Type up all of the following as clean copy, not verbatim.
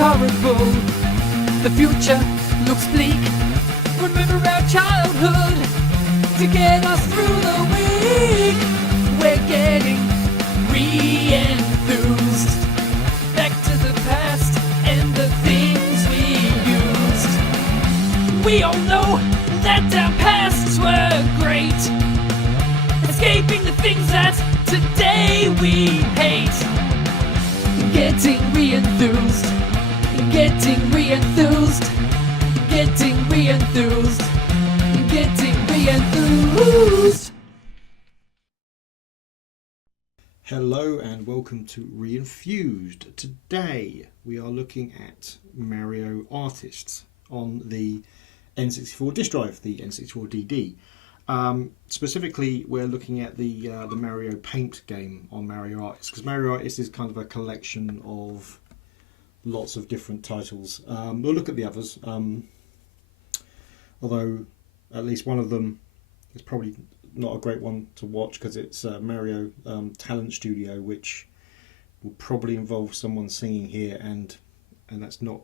horrible. The future looks bleak. Remember our childhood to get us through the week. We're getting re-enthused. Back to the past and the things we used. We all know that our pasts were great, escaping the things that today we hate. Getting re-enthused, getting re-enthused, getting re-enthused, getting re-enthused. Hello and welcome to Re-enthused. Today we are looking at Mario Artists on the N64 disk drive, the N64DD. Specifically, we're looking at the Mario Paint game on Mario Artists, because Mario Artists is kind of a collection of lots of different titles. We'll look at the others, although at least one of them is probably not a great one to watch because it's Mario Talent Studio, which will probably involve someone singing here, and that's not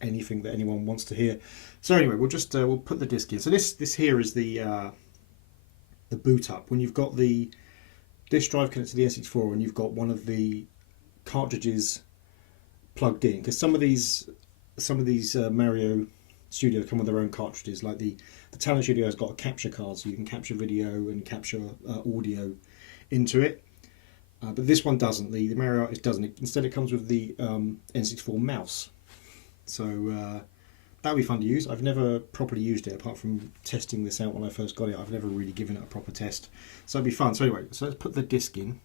anything that anyone wants to hear. So anyway, we'll put the disc in. So this here is the boot up. When you've got the disk drive connected to the N64 and you've got one of the cartridges plugged in, because some of these Mario Studios come with their own cartridges. Like the Talent Studio has got a capture card, so you can capture video and capture audio into it. But this one doesn't. The Mario Artist doesn't. Instead, it comes with the N64 mouse. So that'll be fun to use. I've never properly used it apart from testing this out when I first got it. I've never really given it a proper test. So it'll be fun. So anyway, so let's put the disc in.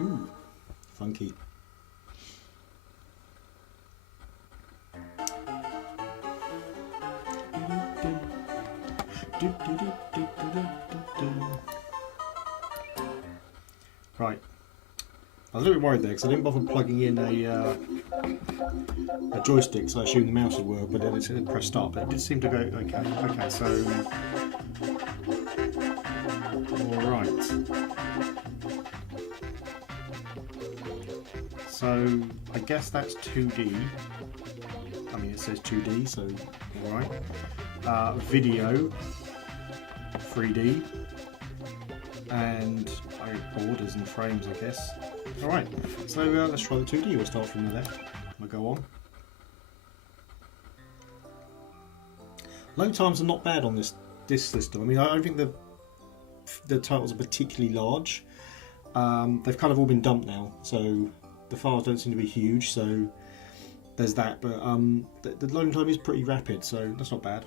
Ooh, funky. Right. I was a little bit worried there because I didn't bother plugging in a joystick, so I assumed the mouse would work, but then it said press start, but it did seem to go okay. Okay, so alright. So I guess that's 2D. I mean, it says 2D, so alright. Video 3D, and borders and frames, I guess. Alright, so let's try the 2D. We'll start from the left. We'll go on. Load times are not bad on this system. I mean, I don't think the titles are particularly large. They've kind of all been dumped now, so the files don't seem to be huge, so there's that. But the loading time is pretty rapid, so that's not bad.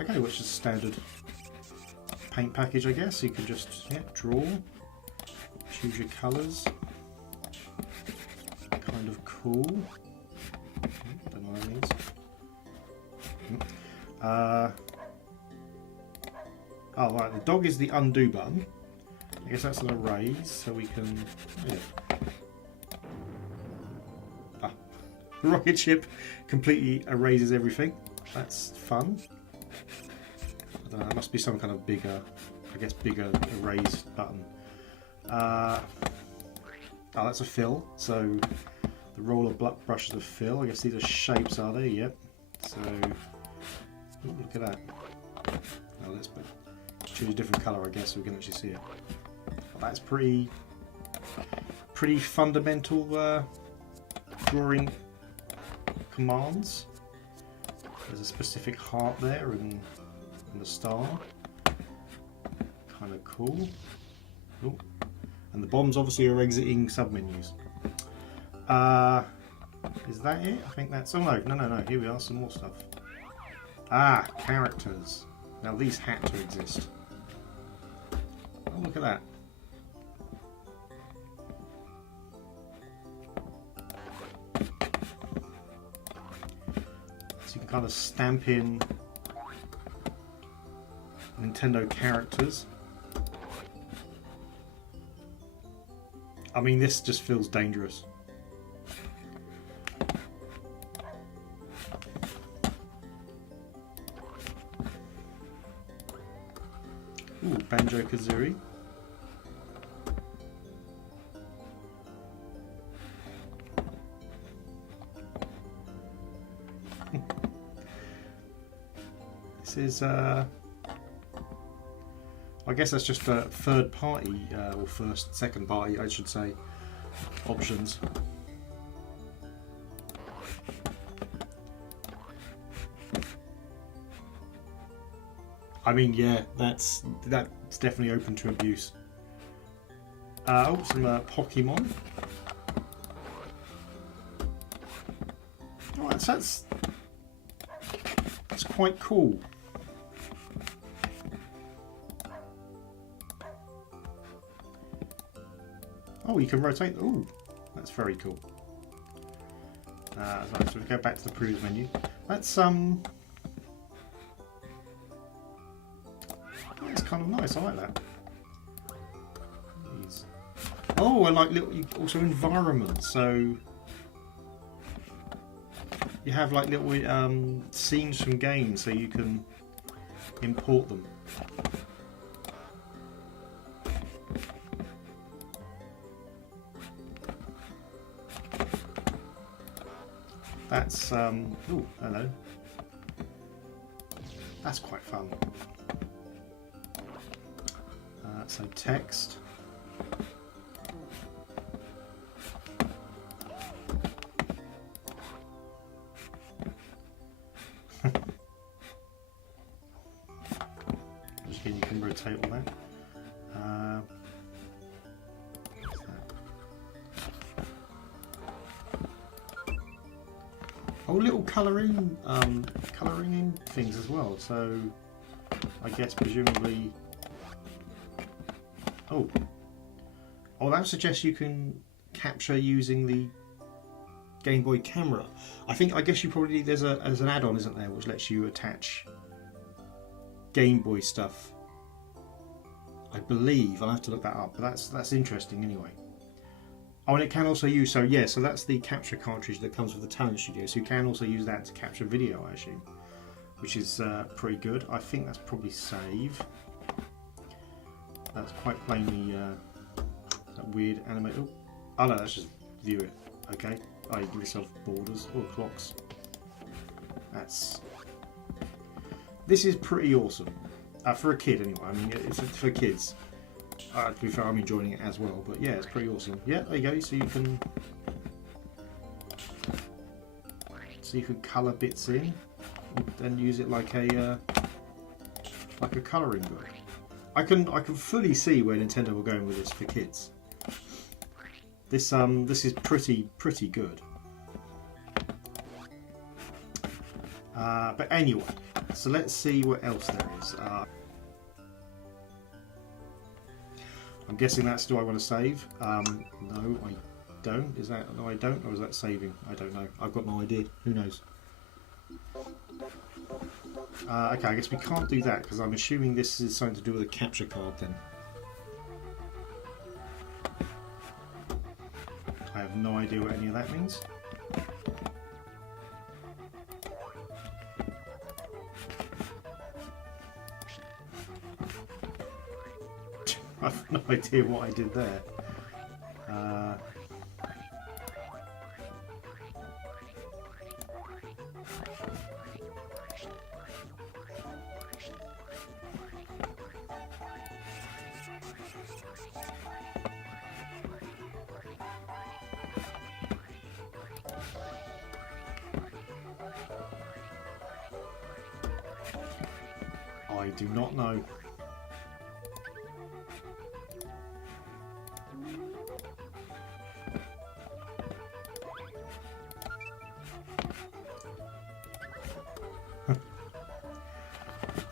Okay, which is standard paint package, I guess. You can just draw, choose your colours. Kind of cool. Don't know what that means. Oh right, the dog is the undo button. I guess that's an erase, so we can. The rocket ship completely erases everything. That's fun. I don't know, it must be some kind of bigger, I guess, bigger erase button. Oh, that's a fill. So the roller brush is a fill. I guess these are shapes, are they? Yep. So ooh, look at that. Now let's choose a different colour, I guess, so we can actually see it. That's pretty fundamental drawing commands. There's a specific heart there and the star. Kind of cool. Ooh. And the bombs obviously are exiting submenus. Is that it? I think that's. Oh no. Here we are. Some more stuff. Ah, characters. Now these had to exist. Oh, look at that. So you can kind of stamp in Nintendo characters. I mean, this just feels dangerous. Ooh, Banjo-Kazooie. this is I guess that's just a third party or second party I should say options. I mean, yeah, that's definitely open to abuse. Oh, some Pokemon. Oh, that's quite cool. Oh, you can rotate. Oh, that's very cool. So we go back to the previous menu. That's It's kind of nice. I like that. These. Oh, I like little also environments. So you have like little scenes from games, so you can import them. That's oh, hello. That's quite fun. So text. Again, you can rotate all that. What's that? Oh, little colouring in things as well. So I guess presumably. Oh, that suggests you can capture using the Game Boy camera. I guess you probably there's an add-on, isn't there, which lets you attach Game Boy stuff. I believe I'll have to look that up, but that's interesting anyway. Oh, and it can also use so that's the capture cartridge that comes with the Talent Studio. So you can also use that to capture video, I assume, which is pretty good. I think that's probably save. That's quite plainly that weird animate. Oh no, that's just view it. Okay, I give myself borders or clocks. This is pretty awesome for a kid anyway. I mean, it's for kids. To be fair, I'm enjoying it as well. But yeah, it's pretty awesome. Yeah, there you go. So you can colour bits in and use it like a colouring book. I can fully see where Nintendo were going with this for kids. This is pretty good. But anyway, so let's see what else there is. I'm guessing that's do I want to save? No, I don't. Is that no? I don't, or is that saving? I don't know. I've got no idea. Who knows? Okay, I guess we can't do that because I'm assuming this is something to do with a capture card then. I have no idea what any of that means. I have no idea what I did there. I do not know.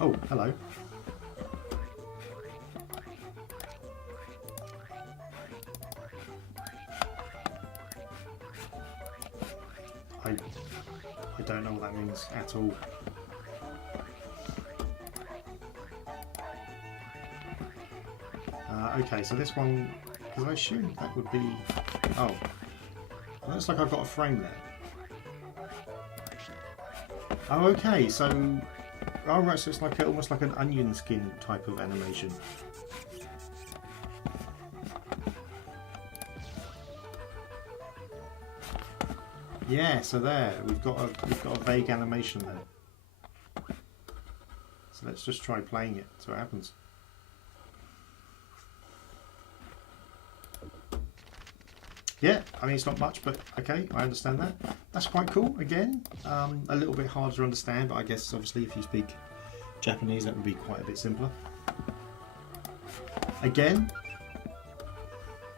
Oh, hello. I don't know what that means at all. Okay, so this one, because I assume that would be. Oh, it looks like I've got a frame there. Oh, okay, so. Oh, right, so it's like almost like an onion skin type of animation. Yeah, so there we've got a vague animation there. So let's just try playing it, see what happens. Yeah, I mean it's not much, but okay, I understand that. That's quite cool. Again, a little bit harder to understand, but I guess obviously if you speak Japanese that would be quite a bit simpler. Again,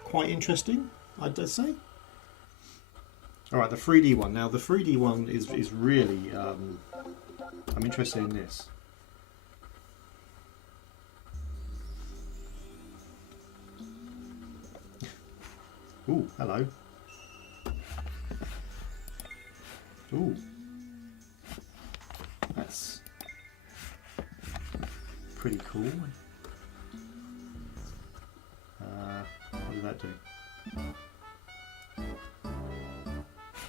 quite interesting, I'd say. Alright, the 3D one. Now the 3D one is really, I'm interested in this. Ooh, hello. Ooh. That's pretty cool. What did that do?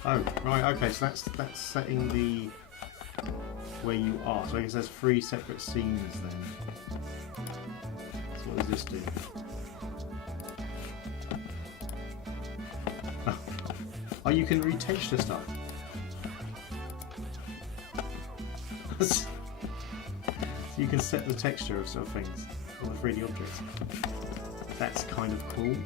Oh, right, okay, so that's setting the where you are. So I guess there's 3 separate scenes then. So what does this do? Oh, you can read texture stuff. So you can set the texture of sort of things on the 3D objects. That's kind of cool.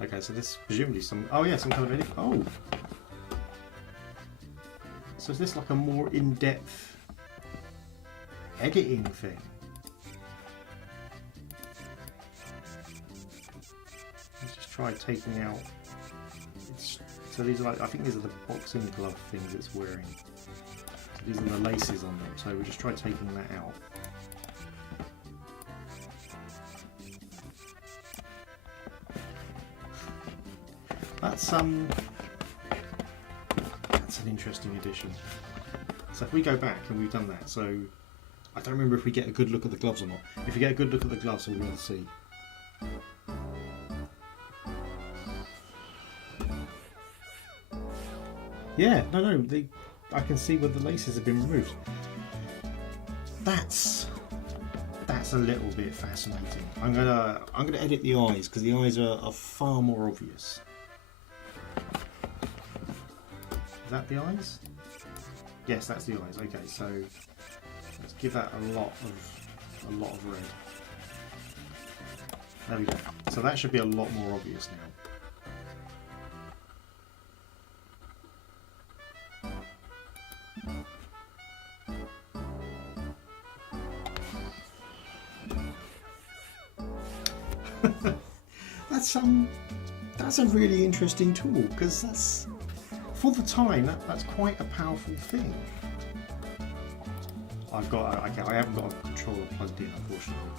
Okay, so this presumably some. Oh yeah, some kind of edit. Oh. So is this like a more in-depth editing thing? Let's just try taking out. So these are like, I think these are the boxing glove things it's wearing. So these are the laces on them. So we just try taking that out. That's an interesting addition. So if we go back and we've done that, so I don't remember if we get a good look at the gloves or not. If we get a good look at the gloves, we'll be able to see. Yeah, no, I can see where the laces have been removed. That's a little bit fascinating. I'm gonna edit the eyes because the eyes are far more obvious. Is that the eyes? Yes, that's the eyes. Okay, so let's give that a lot of red. There we go. So that should be a lot more obvious now. That's a really interesting tool because that's for the time that's quite a powerful thing. I haven't got a controller plugged in, unfortunately.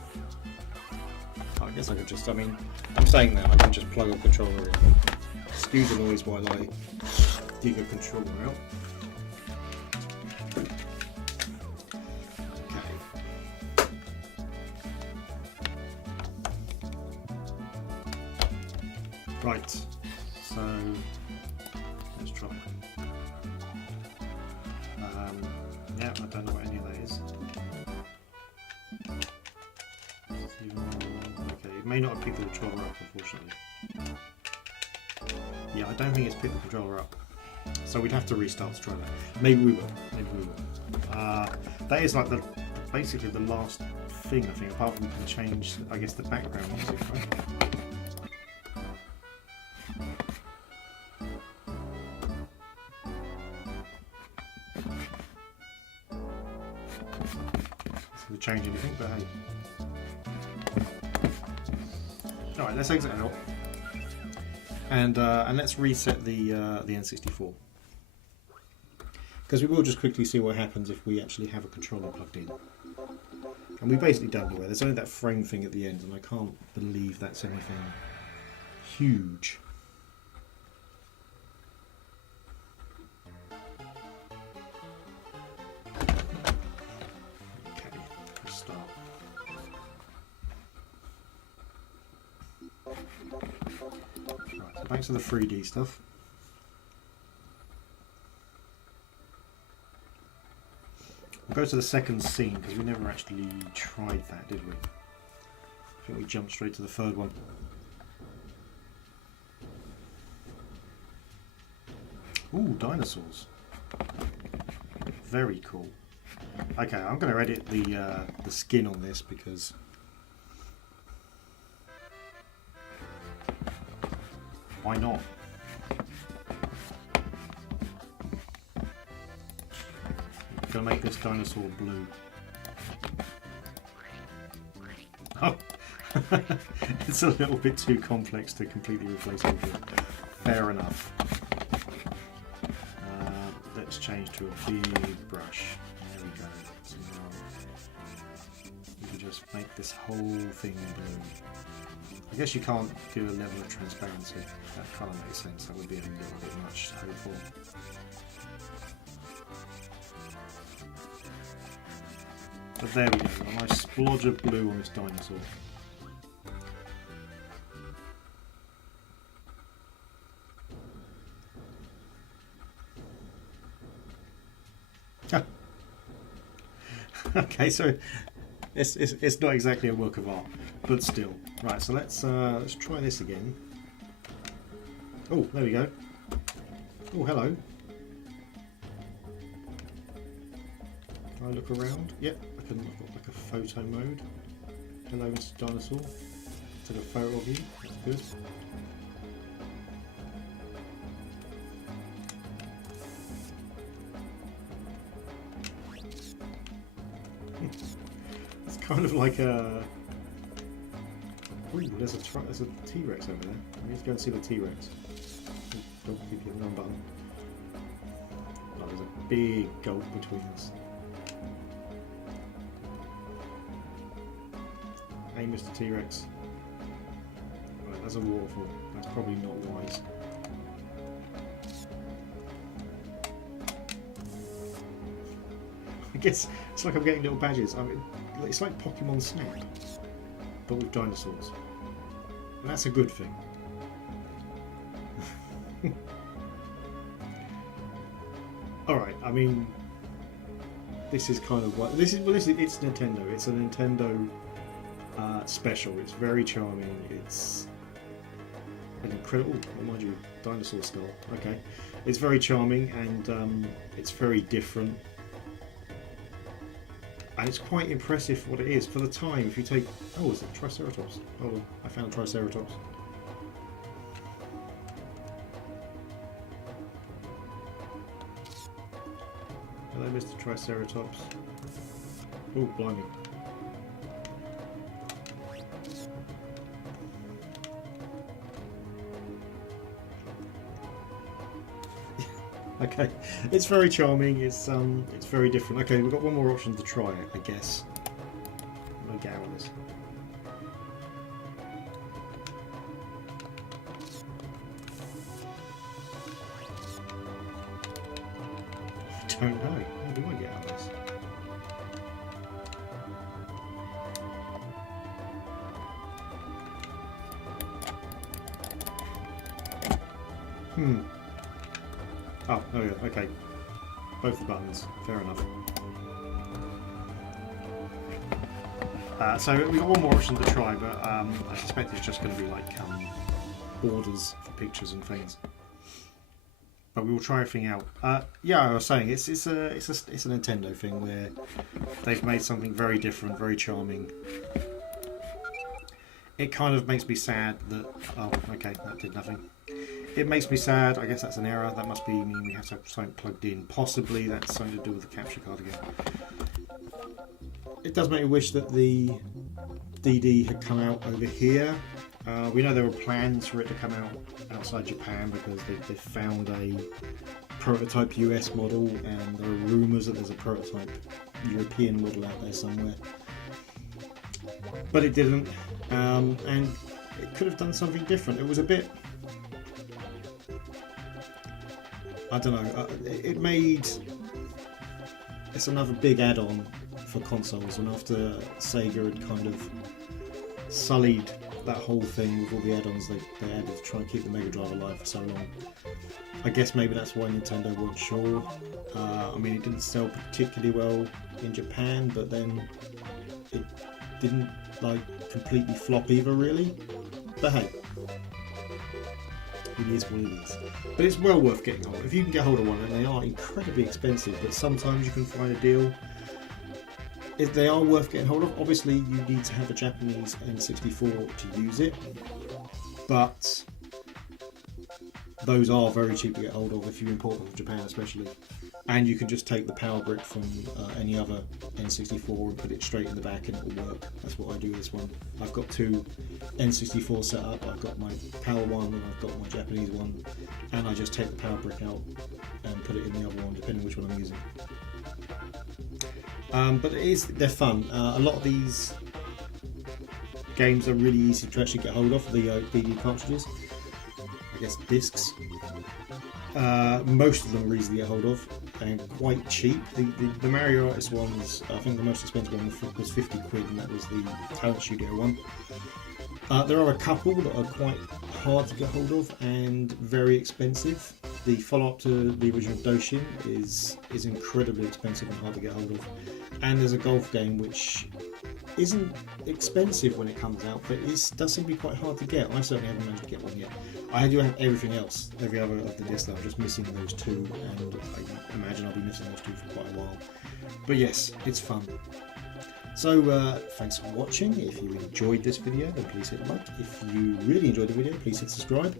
I guess I could just, I'm saying that I can just plug a controller in. Excuse the noise while I dig a controller out. Right, so let's try. Yeah, I don't know what any of that is. Okay, it may not have picked the controller up, unfortunately. Yeah, I don't think it's picked the controller up. So we'd have to restart to try that. Maybe we will. That is like basically the last thing, I think, apart from we can change, I guess, the background music, right? Change anything, but hey. Alright, let's exit out and let's reset the N64, because we will just quickly see what happens if we actually have a controller plugged in. And we basically don't know where. There's only that frame thing at the end, and I can't believe that's anything huge. Back to the 3D stuff. We'll go to the second scene because we never actually tried that, did we? think we jump straight to the third one. Ooh, dinosaurs. Very cool. Okay, I'm going to edit the skin on this because why not? I'm going to make this dinosaur blue. Oh, it's a little bit too complex to completely replace all of it. Fair enough. Let's change to a big brush. There we go. So now we can just make this whole thing blue. I guess you can't do a level of transparency. That kind of makes sense. That would be a little bit much to hope for. But there we go. A nice splodge of blue on this dinosaur. Okay, so it's not exactly a work of art, but still. Right, so let's try this again. Oh, there we go. Oh, hello. Can I look around? Yep, I can look at like a photo mode. Hello, Mr. Dinosaur. Took a photo of you. That's good. It's kind of like a... Ooh, there's a T-Rex over there. I need to go and see the T-Rex. Don't keep hitting the wrong button. Oh, there's a big gulf between us. Hey, Mr. T-Rex. Right, there's a waterfall. That's probably not wise. I guess it's like I'm getting little badges. I mean, it's like Pokemon Snap, but with dinosaurs. And that's a good thing. Alright, I mean, this is kind of what... it's Nintendo. It's a Nintendo special. It's very charming. It's an incredible... Oh, mind you, dinosaur skull. Okay. It's very charming and it's very different. And it's quite impressive for what it is. For the time, if you take... Oh, is it Triceratops? Oh, I found Triceratops. Hello, Mr. Triceratops. Oh, blimey. Okay, it's very charming. It's very different. Okay, we've got one more option to try, I guess. I'm gonna get out of this. I don't know. How do I get out of this? Oh, there we go. Okay. Both the buttons. Fair enough. So we've got one more option to try, but I suspect it's just going to be like borders for pictures and things. But we will try everything out. Yeah, I was saying it's a Nintendo thing where they've made something very different, very charming. It kind of makes me sad that... Oh, okay, that did nothing. It makes me sad. I guess that's an error. That must mean we have to have something plugged in. Possibly that's something to do with the capture card again. It does make me wish that the DD had come out over here. We know there were plans for it to come out outside Japan because they found a prototype US model and there are rumours that there's a prototype European model out there somewhere. But it didn't. And it could have done something different. It was a bit... I don't know, it made... It's another big add-on for consoles, and after Sega had kind of sullied that whole thing with all the add-ons they added to try and keep the Mega Drive alive for so long, I guess maybe that's why Nintendo weren't sure. I mean, it didn't sell particularly well in Japan, but then it didn't like completely flop either, really. But hey, it is what it is. But it's well worth getting hold of. If you can get hold of one, and they are incredibly expensive, but sometimes you can find a deal. If they are worth getting hold of, obviously you need to have a Japanese N64 to use it, but those are very cheap to get hold of if you import them from Japan especially. And you can just take the power brick from any other N64 and put it straight in the back and it will work. That's what I do with this one. I've got two N64 set up. I've got my PAL one and I've got my Japanese one, and I just take the power brick out and put it in the other one depending which one I'm using. But they're fun. A lot of these games are really easy to actually get hold of, the BD cartridges, I guess discs. Most of them are easy to get hold of and quite cheap. The Mario Artist ones, I think the most expensive one was 50 quid, and that was the Talent Studio one. There are a couple that are quite hard to get hold of and very expensive. The follow-up to the original Doshin is incredibly expensive and hard to get hold of. And there's a golf game which isn't expensive when it comes out, but does seem to be quite hard to get. I certainly haven't managed to get one yet. I do have everything else, every other of the discs. I'm just missing those two, and I imagine I'll be missing those two for quite a while. But yes, it's fun. So thanks for watching. If you enjoyed this video, then please hit like. If you really enjoyed the video, please hit subscribe.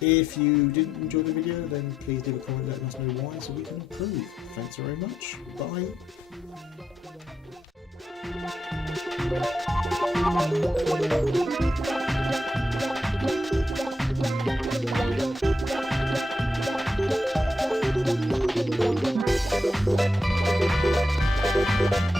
If you didn't enjoy the video, then please leave a comment letting us know why so we can improve. Thanks very much. Bye. Thank you.